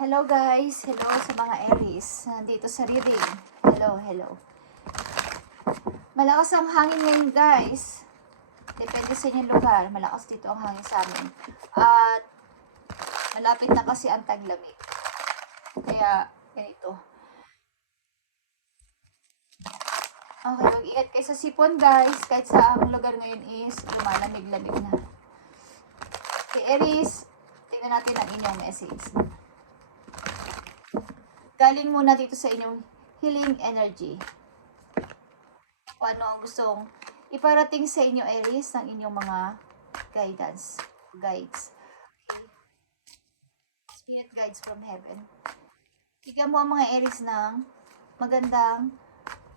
Hello guys! Hello sa mga Aries. Nandito sa reading. Hello, hello. Malakas ang hangin ngayon guys. Depende sa inyong lugar. Malakas dito ang hangin sa amin. At malapit na kasi ang taglamig. Kaya ganito. Okay, mag-ingat kayo sa sipon guys. Kahit sa ang lugar ngayon is lumalamig-lamig na. Okay, Aries, tingnan natin ang inyong message. Galing muna dito sa inyong healing energy. O ano ang gustong iparating sa inyo, Aries, ng inyong mga guides. Okay. Spirit guides from heaven. Bigyan mo ang mga Aries ng magandang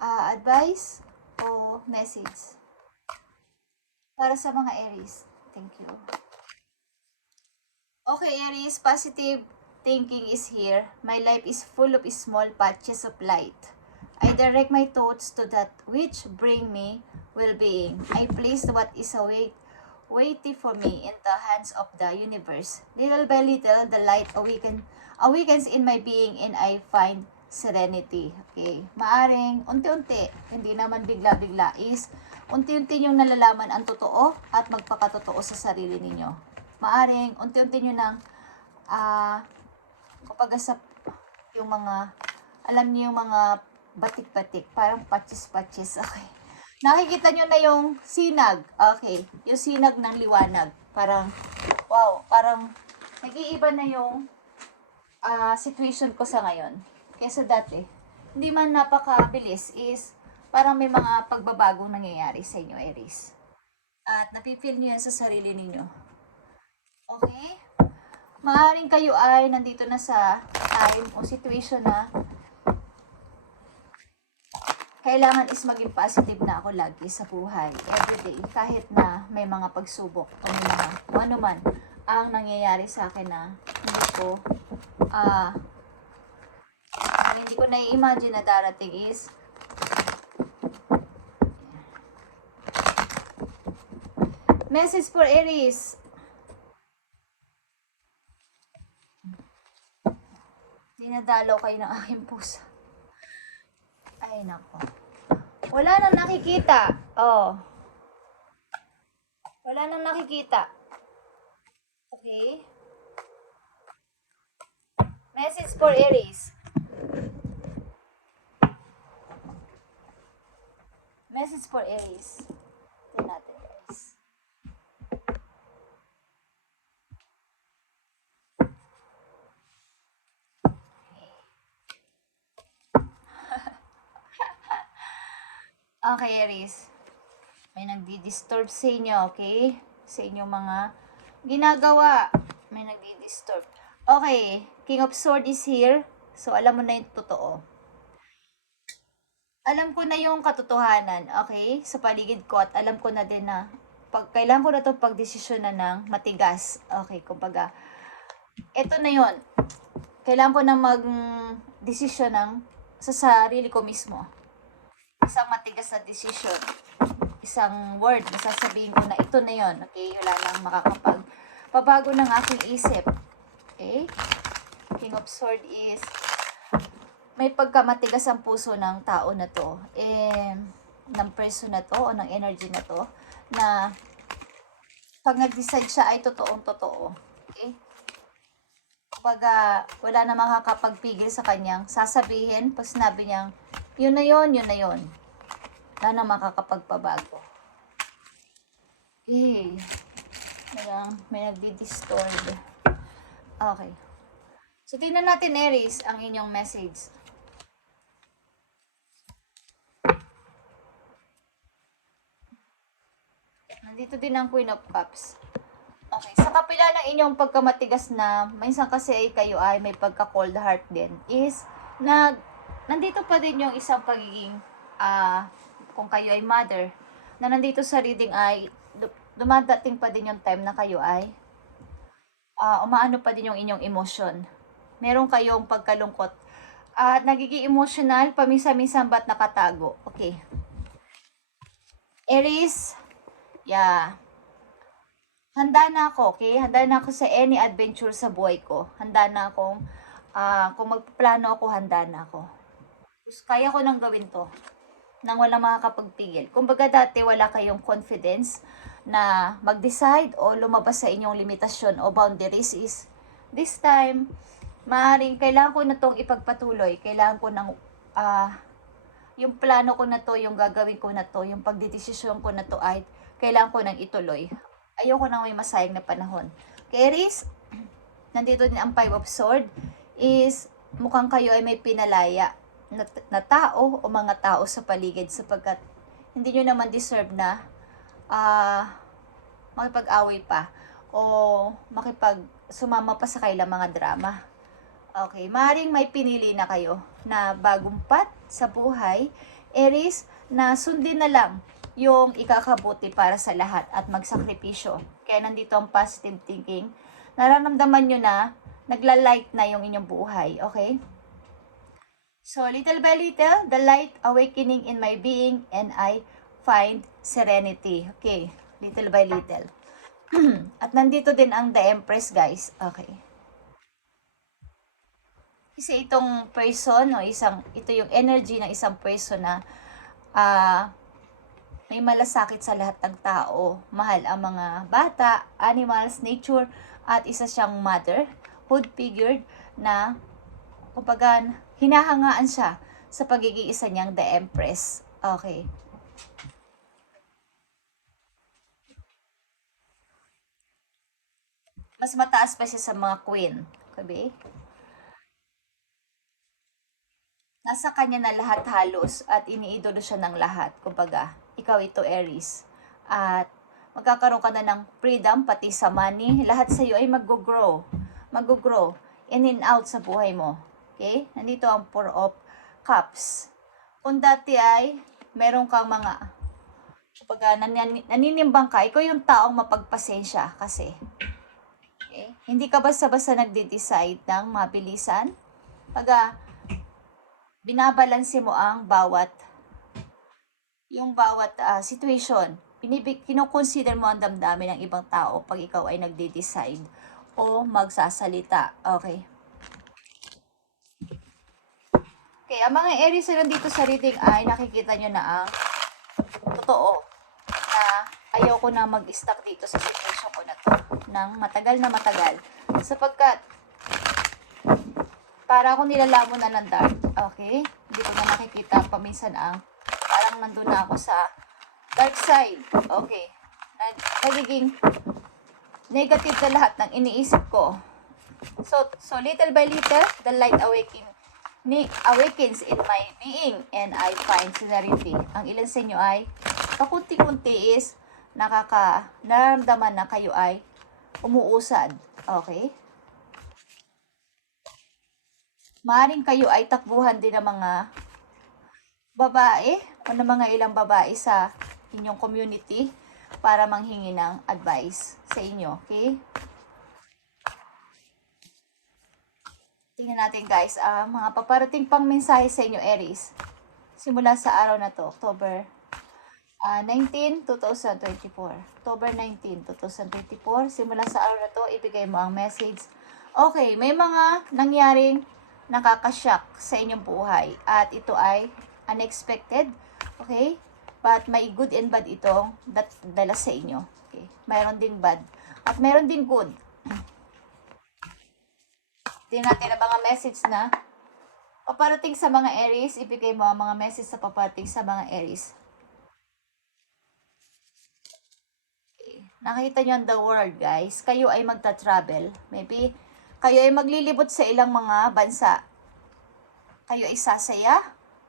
advice o message para sa mga Aries. Thank you. Okay, Aries, positive thinking is here. My life is full of small patches of light. I direct my thoughts to that which bring me well-being. I place what is weighty for me in the hands of the universe. Little by little, the light awakens in my being and I find serenity. Okay. Maaring unti-unti, hindi naman bigla-bigla, is unti-unti yung nalalaman ang totoo at magpakatotoo sa sarili ninyo. Maaring unti-unti nyo nang kapag sa yung mga, alam niyo yung mga batik-batik, parang patches-patches, okay. Nakikita nyo na yung sinag, okay, yung sinag ng liwanag, parang, wow, parang nag-iiba na yung situation ko sa ngayon, kaysa dati. Hindi man napakabilis, is parang may mga pagbabagong nangyayari sa inyo, Aries. At napipil nyo yan sa sarili ninyo. Okay? Maaaring kayo ay nandito na sa time o situation na kailangan is maging positive na ako lagi sa buhay, everyday, kahit na may mga pagsubok o may mga ano man ang nangyayari sa akin na hindi ko na-imagine na darating is message for Aries. Dinadalaw kayo ng aking puso. Ay, nako. Wala nang nakikita. Oh. Wala nang nakikita. Okay. Message for Aries. Message for Aries. Tingnan natin, guys. Okay, Aries. May nagdi-disturb sa inyo, okay? Sa inyong mga ginagawa. May nagdi-disturb. Okay, King of Swords is here. So, alam mo na yung totoo. Alam ko na yung katotohanan, okay? Sa paligid ko at alam ko na din na kailangan ko na itong pagdesisyon na ng matigas. Okay, kumbaga, eto na yon. Kailangan ko na mag-desisyon ng sa sarili ko mismo. Isang matigas na decision, isang word na sasabihin ko na ito na yon, okay? Wala nang makakapagpabago ng aking isip, okay? King of Swords is may pagkamatigas ang puso ng tao na to, ng person na to, o ng energy na to, na pag nag-decide siya ay totoong-totoo, okay? Kumbaga, wala na makakapagpigil sa kanyang sasabihin, pag sinabi niyang yun na yun, yun na yun. Wala na makakapagpabago. Okay. May nagdi-disturb. Okay. So, tingnan natin, Aries, ang inyong message. Nandito din ang Queen of Cups. Okay. Sa kapila ng inyong pagkamatigas na, minsan kasi kayo ay may pagka-cold heart din, is nandito pa din yung isang pagiging, kung kayo ay mother, na nandito sa reading ay, dumadating pa din yung time na kayo ay, umaano pa din yung inyong emosyon. Meron kayong pagkalungkot. At nagiging emotional, paminsan-minsan ba't nakatago. Okay. Aries, yeah. Handa na ako, okay? Handa na ako sa any adventure sa buhay ko. Handa na akong Kung magplano ako, handa na ako. Kaya ko nang gawin to nang walang makakapagpigil. Kumbaga dati wala kayong confidence na mag-decide o lumabas sa inyong limitasyon o boundaries is this time, maaaring kailangan ko na tong ipagpatuloy. Kailangan ko ng yung plano ko na to, yung gagawin ko na to, yung pagdidesisyon ko na to ay kailangan ko nang ituloy. Ayoko nang may masayang na panahon. Kay Aries, nandito din ang Five of Swords is mukhang kayo ay may pinalaya na tao o mga tao sa paligid sapagkat hindi nyo naman deserve na makipag-away pa o sumama pa sa kailang mga drama. Okay, maaaring may pinili na kayo na bagong path sa buhay, Aries, na sundin na lang yung ikakabuti para sa lahat at magsakripisyo. Kaya nandito ang positive thinking. Nararamdaman nyo na nagla-light na yung inyong buhay, okay? So, little by little, the light awakening in my being and I find serenity. Okay, little by little. At nandito din ang The Empress, guys. Okay. Kasi itong person, no, ito yung energy ng isang person na may malasakit sa lahat ng tao. Mahal ang mga bata, animals, nature, at isa siyang motherhood figure na kumbaga hinahangaan siya sa pagiging isa niyang The Empress. Okay. Mas mataas pa siya sa mga queen. Okay? Nasa kanya na lahat halos at iniidolo siya ng lahat. Kumbaga, ikaw ito Aries. At magkakaroon ka na ng freedom pati sa money. Lahat sa iyo ay mag-grow. Mag-grow in and out sa buhay mo. Okay? Nandito ang Four of Cups. Kung dati ay meron kang mga kumbaga naninimbang ka, ikaw yung taong mapagpasensya kasi. Okay? Hindi ka basta-basta nagde-decide ng mabilisan. Pag binabalanse mo ang bawat situation. Kino-consider mo ang damdamin ng ibang tao pag ikaw ay nagde-decide o magsasalita. Okay? Okay, ang mga Aries na nandito sa reading ay nakikita nyo na ang totoo na ayaw ko na mag-stuck dito sa situation ko na to ng matagal na matagal sapagkat para ako nilalamon na ng dark. Okay? Hindi ko na nakikita paminsan ang parang nandun na ako sa dark side. Okay. Nagiging negative na lahat ng iniisip ko. So little by little, the light awakens in my being and I find serenity. Ang ilan sa inyo ay pakunti-kunti is nararamdaman na kayo ay umuusad. Okay? Maaring kayo ay takbuhan din ng mga babae o ng mga ilang babae sa inyong community para manghingi ng advice sa inyo. Okay? Tingnan natin guys, mga paparating pang mensahe sa inyo Aries. Simula sa araw na to, October 19, 2024. October 19, 2024. Simula sa araw na to, ibigay mo ang message. Okay, may mga nangyaring nakakashock sa inyong buhay. At ito ay unexpected. Okay? But may good and bad itong dala sa inyo. Okay? Mayroon ding bad. At mayroon din good. Tingnan natin ang mga message na paparating sa mga Aries. Ibigay mo ang mga message sa paparating sa mga Aries. Okay. Nakita nyo ang the world, guys. Kayo ay magta-travel. Maybe kayo ay maglilibot sa ilang mga bansa. Kayo ay sasaya.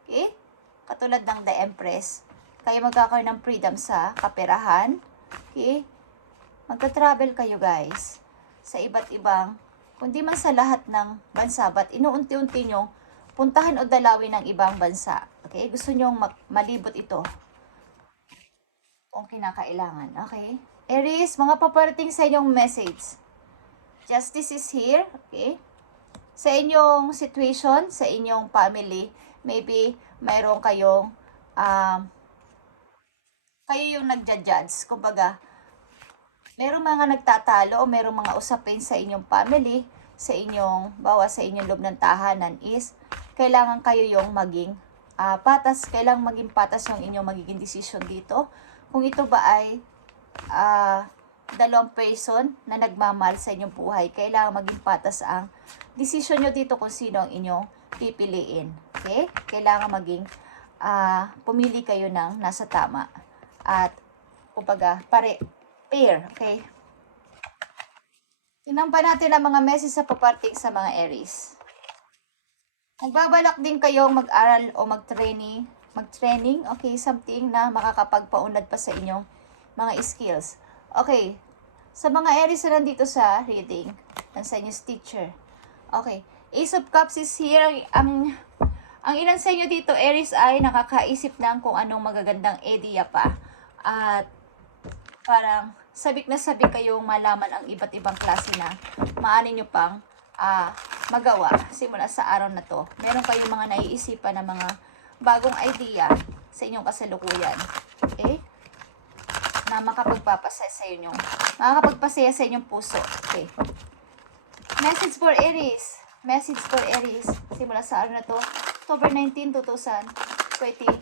Okay? Katulad ng The Empress. Kayo magkakaroon ng freedom sa kaperahan. Okay? Magta-travel kayo, guys. Sa iba't ibang kundi man sa lahat ng bansa, but inuunti-unti nyo puntahan o dalawin ng ibang bansa. Okay? Gusto nyo malibot ito kung kinakailangan. Okay? Aries, mga paparating sa inyong message. Justice is here. Okay? Sa inyong situation, sa inyong family, maybe mayroon kayong kayo yung nagja-judge. Kumbaga, merong mga nagtatalo o merong mga usapin sa inyong family sa inyong, bawa sa inyong loob ng tahanan is, kailangan kayo yung maging patas, kailangan maging patas yung inyong magiging decision dito. Kung ito ba ay dalawang person na nagmamahal sa inyong buhay, kailangan maging patas ang decision nyo dito kung sino ang inyong pipiliin. Okay? Kailangan maging pumili kayo ng nasa tama. At, kumbaga, pair. Okay? Tingnan pa natin ang mga message sa paparating sa mga Aries. Magbabalak din kayong mag-aral o mag-training, okay, something na makakapagpaunlad pa sa inyong mga skills. Okay, sa mga Aries na nandito sa reading, sa inyong teacher. Okay, Ace of Cups is here. Ang ilan sa inyo dito, Aries, ay nakakaisip ng kung anong magagandang idea pa. At parang sabik na sabik kayong malaman ang iba't ibang klase na maaari nyo pang magawa simula sa araw na to. Meron kayong mga naiisipan na mga bagong idea sa inyong kasalukuyan. Okay? Na makapagpapasaya sa inyong puso. Okay. Message for Aries. Message for Aries. Simula sa araw na to, October 19, 2024.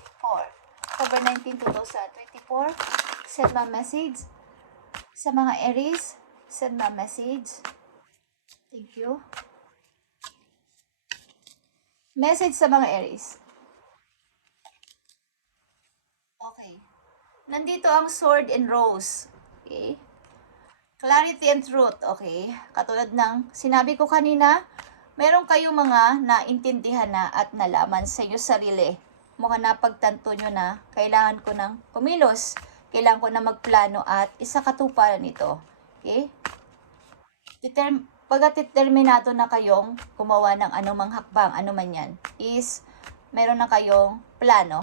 October 19, 2024. Send my message. Sa mga Aries, send my message. Thank you. Message sa mga Aries. Okay. Nandito ang Sword and Rose. Okay. Clarity and truth. Okay. Katulad ng sinabi ko kanina, meron kayong mga naintindihan na at nalaman sa inyo sarili. Mukhang napagtanto nyo na kailangan ko ng kumilos. Kailangan ko na magplano at isakatuparan ito. Okay? Pagka determinado na kayong gumawa ng anumang hakbang, anuman yan, is meron na kayong plano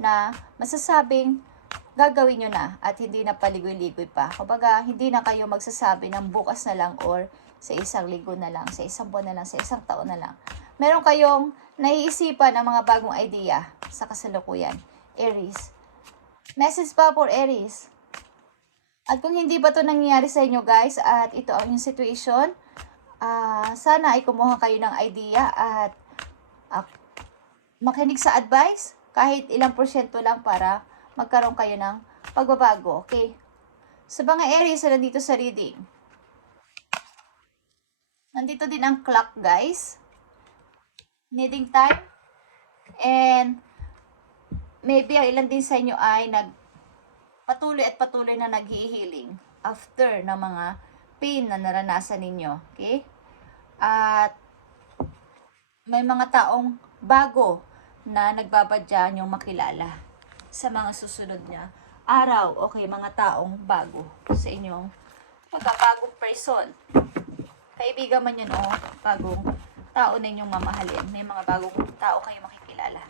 na masasabing gagawin nyo na at hindi na paligoy-ligoy pa. Kumbaga, hindi na kayo magsasabi ng bukas na lang or sa isang linggo na lang, sa isang buwan na lang, sa isang taon na lang. Meron kayong naiisipan ng mga bagong idea sa kasalukuyan. Aries. Message pa for Aries. At kung hindi pa ito nangyayari sa inyo guys, at ito ang yung situation, sana ay kumuha kayo ng idea at makinig sa advice, kahit ilang porsyento lang para magkaroon kayo ng pagbabago. Okay? Sa mga Aries na nandito sa reading, nandito din ang clock guys. Needing time. And maybe ang ilan din sa inyo ay patuloy na naghihiling after ng mga pain na naranasan ninyo. Okay? At may mga taong bago na nagbabadya niyong makilala sa mga susunod na araw. Okay, mga taong bago sa inyong bagong person. Kaibigan man yun o bagong tao na inyong mamahalin. May mga bagong tao kayo makikilala.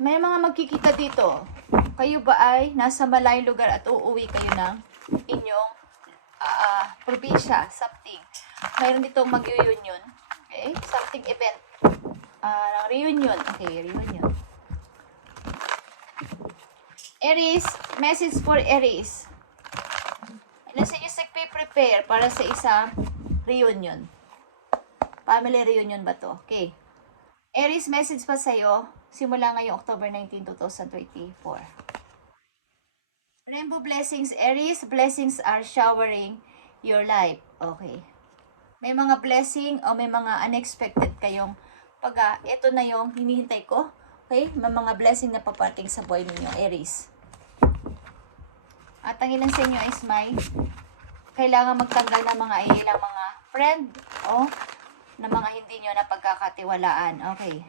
May mga magkikita dito. Kayo ba ay nasa malayong lugar at uuwi kayo ng inyong probinsya, something. Mayroon ditong mag-reunion. Okay? Something event. Reunion. Okay, reunion. Aries, message for Aries. Ilan sa inyo nagpe-prepare para sa isang reunion? Family reunion ba to? Okay. Aries, message pa sa'yo. Simula ngayong October 19, 2024. Rainbow blessings, Aries. Blessings are showering your life. Okay. May mga blessing o may mga unexpected kayong ito na yung hinihintay ko. Okay? May mga blessing na paparating sa buhay ninyo, Aries. At ang ilan sa inyo is may kailangan magtanggal ng mga ilang mga friend o na mga hindi nyo na pagkakatiwalaan. Okay.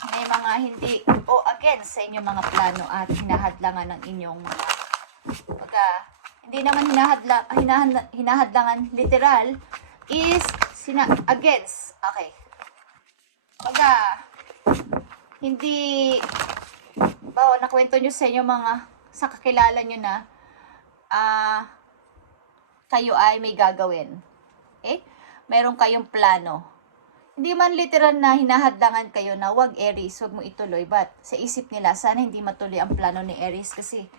May mga hindi o against sa inyong mga plano at hinahadlangan ng inyong mga hindi naman hinahadlangan literal is against. Okay. Hindi nakwento nyo sa inyo sa kakilala nyo na kayo ay may gagawin. Okay? Meron kayong plano. Hindi man literal na hinahadlangan kayo na wag Aries, wag mo ituloy. But sa isip nila, sana hindi matuloy ang plano ni Aries kasi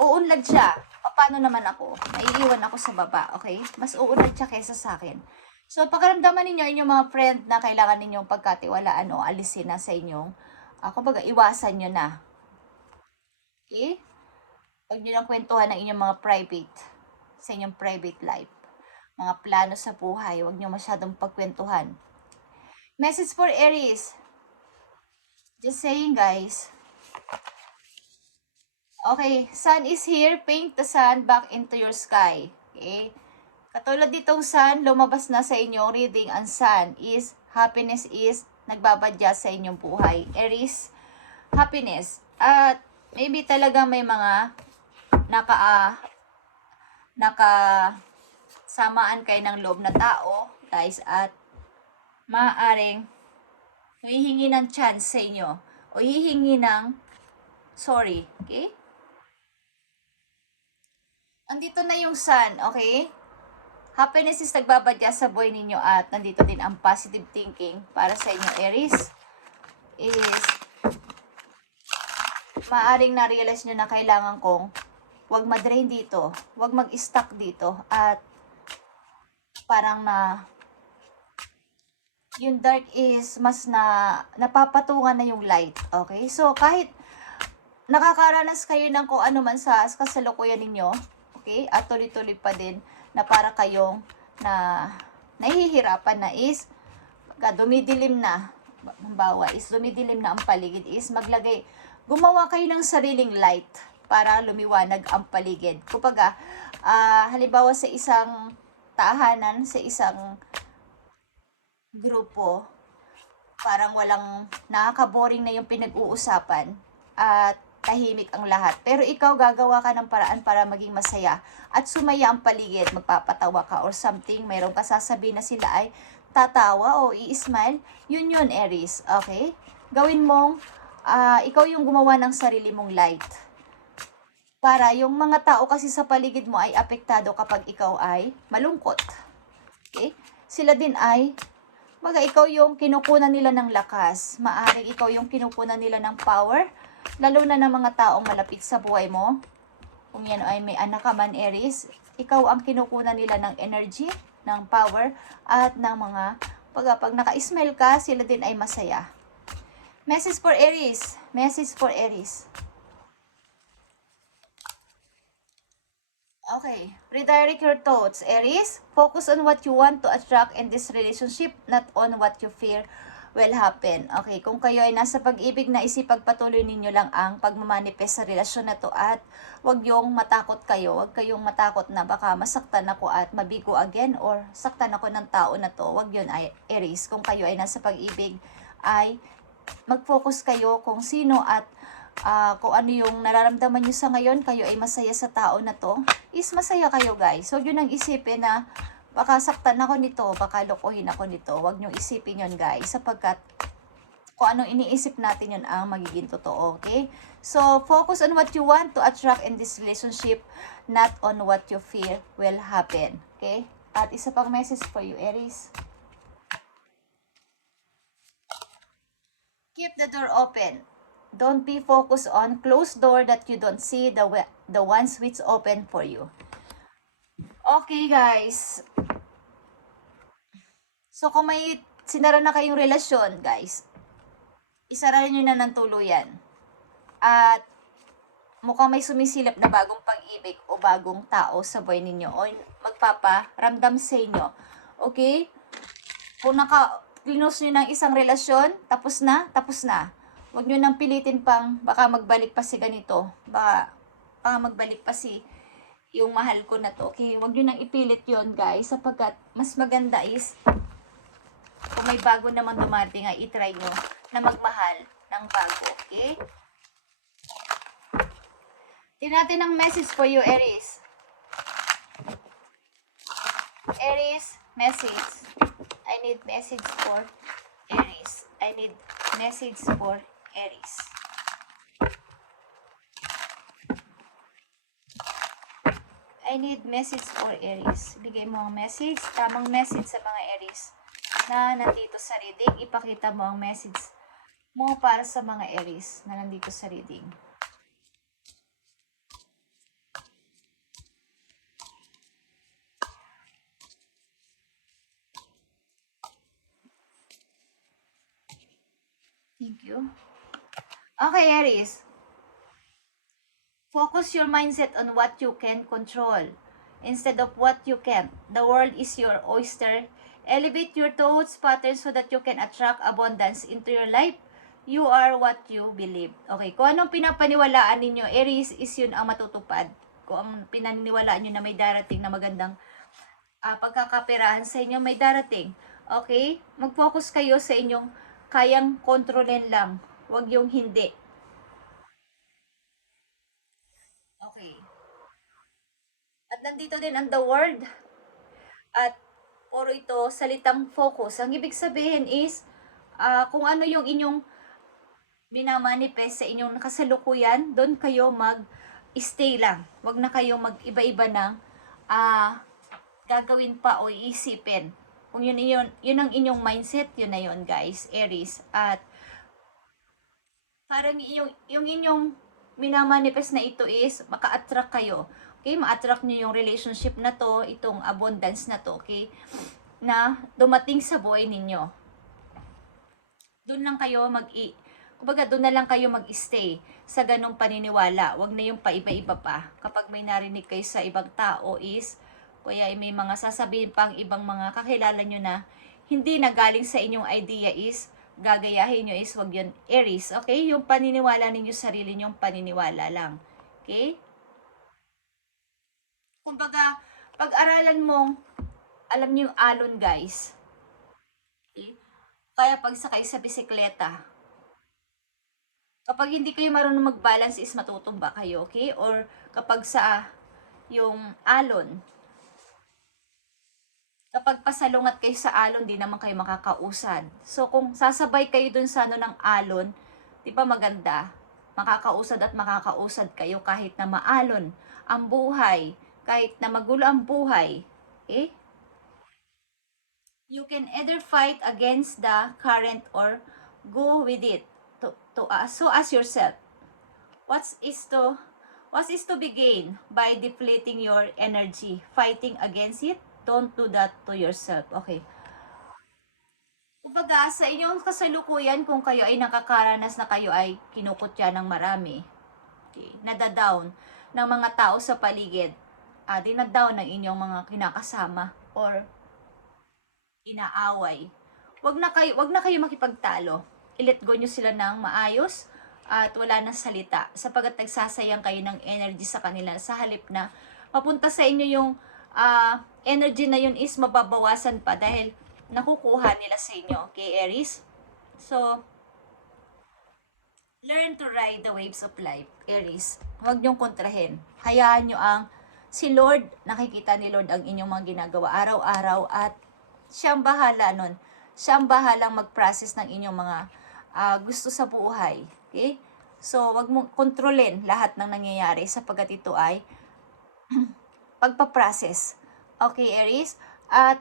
uunlad siya. Paano naman ako? Naiiwan ako sa baba, okay? Mas uunlad siya kaysa sa akin. So, pakiramdaman ninyo inyong mga friend na kailangan ninyong pagkatiwalaan o alisin na sa inyong, kumbaga, iwasan nyo na. Okay? Huwag nyo lang kwentuhan ng inyong mga private, sa inyong private life. Mga plano sa buhay, huwag nyo masyadong pagkwentuhan. Message for Aries. Just saying, guys. Okay, sun is here. Paint the sun back into your sky. Okay? Katulad ditong sun, lumabas na sa inyong reading. Ang sun is, happiness is, nagbabadya sa inyong buhay. Aries, happiness. At maybe talaga may mga samaan kayo ng loob na tao, guys, at maaaring hihingi ng chance sa inyo o hihingi ng sorry, okay? Andito na yung sun, okay? Happiness is nagbabadya sa buhay ninyo at nandito din ang positive thinking para sa inyo, Aries. Is maaring na-realize nyo na kailangan kong wag ma-drain dito, wag mag-stuck dito, at parang yung dark is mas napapatungan na yung light, okay? So, kahit nakakaranas kayo ng kung ano man sa kasalukuyan ninyo, okay? At tuloy-tuloy pa din na para kayong nahihirapan na is dumidilim na. Halimbawa is dumidilim na ang paligid is gumawa kayo ng sariling light para lumiwanag ang paligid. Kumbaga, halimbawa sa isang tahanan, sa isang grupo, parang walang nakaka-boring na yung pinag-uusapan at tahimik ang lahat. Pero ikaw gagawa ka ng paraan para maging masaya at sumaya ang paligid. Magpapatawa ka or something. Mayroon ka sasabihin na sila ay tatawa o i-smile. Yun, Aries. Okay? Gawin mong, ikaw yung gumawa ng sarili mong light. Para yung mga tao kasi sa paligid mo ay apektado kapag ikaw ay malungkot. Okay? Sila din ay ikaw yung kinukunan nila ng lakas. Maaring ikaw yung kinukunan nila ng power. Lalo na ng mga taong malapit sa buhay mo. Kung yan ay may anak ka man, Aries, ikaw ang kinukunan nila ng energy, ng power, at ng mga, pag naka-smile ka, sila din ay masaya. Message for Aries. Message for Aries. Okay. Redirect your thoughts, Aries. Focus on what you want to attract in this relationship, not on what you fear will happen. Okay, kung kayo ay nasa pag-ibig na isipagpatuloy ninyo lang ang pagmamanifest sa relasyon na to at wag yung matakot kayo, wag kayong matakot na baka masaktan ako at mabigo again or saktan ako ng tao na to. Wag yun, Aries. Kung kayo ay nasa pag-ibig ay mag-focus kayo kung sino at kung ano yung nararamdaman nyo sa ngayon, kayo ay masaya sa tao na to, is masaya kayo, guys. So, yun ang isipin na baka saktan ako nito, baka lokohin ako nito. Huwag nyo isipin yun, guys, sapagkat kung anong iniisip natin yun ang magiging totoo, okay? So, focus on what you want to attract in this relationship, not on what you fear will happen, okay? At isa pang message for you, Aries. Keep the door open. Don't be focused on closed door that you don't see the ones which open for you. Okay, guys. So, kung may sinara na kayong relasyon, guys, isara nyo na ng tuluyan. At mukhang may sumisilap na bagong pag-ibig o bagong tao sa buhay ninyo o magpaparamdam sa inyo. Okay? Kung naka-close nyo ng isang relasyon, tapos na. Huwag nyo nang pilitin pang baka magbalik pa si ganito. Baka magbalik pa si yung mahal ko na to. Okay? Huwag nyo nang ipilit yon, guys, sapagkat mas maganda is kung may bago naman dumating ay itry nyo na magmahal ng bago. Okay? Tingnan natin ang message for you, Aries. Aries, message. I need message for Aries. I need message for Aries. I need message for Aries. Bigay mo ang message, tamang message sa mga Aries na nandito sa reading. Ipakita mo ang message mo para sa mga Aries na nandito sa reading. Thank you. Okay, Aries. Focus your mindset on what you can control instead of what you can't. The world is your oyster. Elevate your thoughts patterns so that you can attract abundance into your life. You are what you believe. Okay, kung anong pinapaniwalaan ninyo, Aries, is yun ang matutupad. Kung ang pinaniniwalaan nyo na may darating na magandang pagkakapirahan sa inyo, may darating. Okay? Mag-focus kayo sa inyong kayang kontrolin lang. Huwag yung hindi. Okay. At nandito din ang the word. At puro ito salitang focus. Ang ibig sabihin is, kung ano yung inyong minamanifest sa inyong kasalukuyan, doon kayo mag-stay lang. Huwag na kayo mag-iba-iba ng gagawin pa o iisipin. Kung yun ang inyong mindset, yun na yun guys, Aries. At parang yung inyong minamanifest na ito is maka-attract kayo. Okay, ma-attract nyo yung relationship na to, itong abundance na to, okay, na dumating sa buhay ninyo. Doon lang kayo kumbaga doon na lang kayo mag-stay sa ganong paniniwala. Huwag na yung paiba-iba pa. Kapag may narinig kayo sa ibang tao is, kaya may mga sasabihin pang ibang mga kakilala nyo na hindi na galing sa inyong idea is, gagayahin nyo is, wag yun, Aries, okay? Yung paniniwala ninyo, sarili nyong paniniwala lang. Okay? Kumbaga, pag-aralan mong, alam niyo yung alon guys. Okay? Kaya pagsakay sa bisikleta, kapag hindi kayo marunong mag-balance is matutumba kayo, okay? Or kapag sa yung alon, kapag pasalungat kayo sa alon, di naman kayo makakausad. So, kung sasabay kayo dun sa ng alon, di ba maganda? Makakausad at makakausad kayo kahit na maalon ang buhay, kahit na magulo ang buhay. Okay? You can either fight against the current or go with it. So ask yourself, what is to be gained by depleting your energy? Fighting against it? Don't do that to yourself. Okay. Kumbaga, sa inyong kasalukuyan, kung kayo ay nakakaranas na kayo ay kinukutya ng marami, okay, nadadown ng mga tao sa paligid, dinadown ng inyong mga kinakasama or inaaway, wag na kayo makipagtalo. I-let go nyo sila ng maayos at wala nang salita sapagkat nagsasayang kayo ng energy sa kanila sa halip na mapunta sa inyo yung energy na yun is mababawasan pa dahil nakukuha nila sa inyo, okay, Aries? So, learn to ride the waves of life, Aries. Huwag niyong kontrahin. Hayaan niyo si Lord, nakikita ni Lord ang inyong mga ginagawa araw-araw at siyang bahala nun. Siyang bahalang mag-process ng inyong mga gusto sa buhay. Okay? So, wag mong kontrolin lahat ng nangyayari sapagkat ito ay pagpaprocess. Okay, Aries? At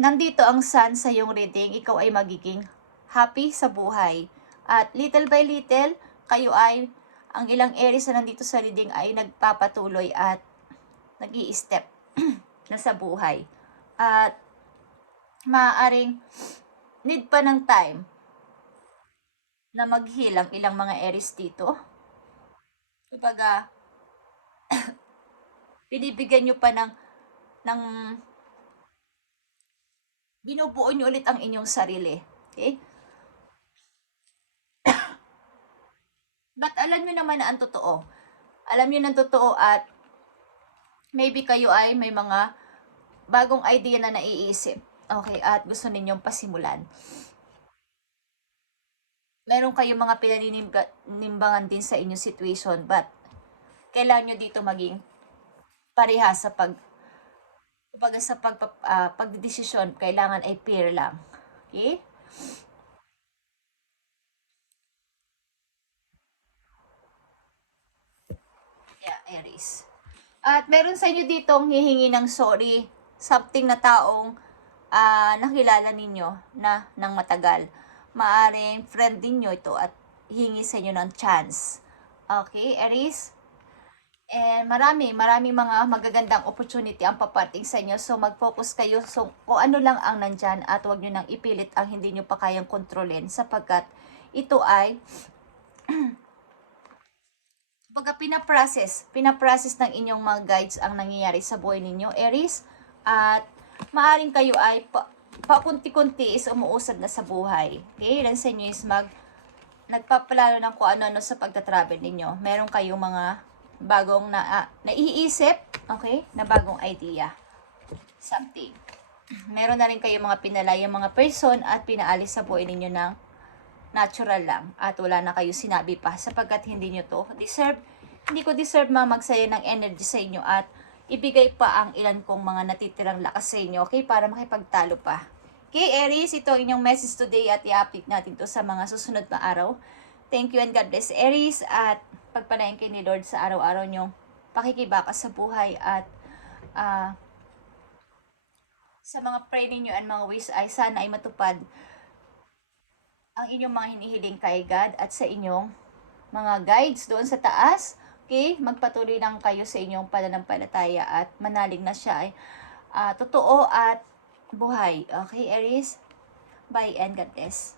nandito ang sun sa iyong reading, ikaw ay magiging happy sa buhay. At little by little, kayo ay, ang ilang Aries na nandito sa reading ay nagpapatuloy at nag-i-step na sa buhay. At maaaring need pa ng time na maghilang ilang mga Aries dito. Kumbaga, binibigyan nyo pa ng binubuo nyo ulit ang inyong sarili. Okay? But alam nyo naman na ang totoo. Alam nyo ng totoo at maybe kayo ay may mga bagong idea na naiisip. Okay, at gusto ninyong pasimulan. Meron kayong mga pinaninimbangan din sa inyong situation, but kailangan nyo dito maging parehas sa pagdesisyon, kailangan ay pair lang. Okay? Yeah, Aries. At meron sa inyo ditong hihingi ng sorry, something na taong nakilala ninyo na ng matagal. Maaring friend din nyo ito at hingi sa inyo ng chance. Okay, Aries? And maraming mga magagandang opportunity ang paparating sa inyo. So, mag-focus kayo. So, kung ano lang ang nandyan at huwag nyo nang ipilit ang hindi nyo pa kayang kontrolin sapagkat ito ay pagka pinaprocess ng inyong mga guides ang nangyayari sa buhay ninyo, Aries, at maaring kayo ay pakunti-kunti is umuusad na sa buhay. Okay? Ilan sa inyo is nagpaplano ng kung ano-ano sa pagta-travel ninyo. Meron kayong mga bagong naiisip, okay, na bagong idea. Something. Meron na rin kayong mga pinalayang mga person at pinaalis sa buhay ninyo ng natural lang at wala na kayo sinabi pa sapagkat hindi nyo to deserve. Hindi ko deserve magsaya ng energy sa inyo at ibigay pa ang ilan kong mga natitirang lakas sa inyo, okay, para makipagtalo pa. Okay, Aries, ito ang inyong message today at i-update natin to sa mga susunod na araw. Thank you and God bless, Aries, at pagpalain kayo ni Lord sa araw-araw nyong pakikibakas sa buhay at sa mga pray ninyo and mga wish ay sana ay matupad ang inyong mga hinihiling kay God at sa inyong mga guides doon sa taas. Okay? Magpatuloy lang kayo sa inyong pananampalataya at manalig na siya ay totoo at buhay. Okay, Aries? Bye and God bless.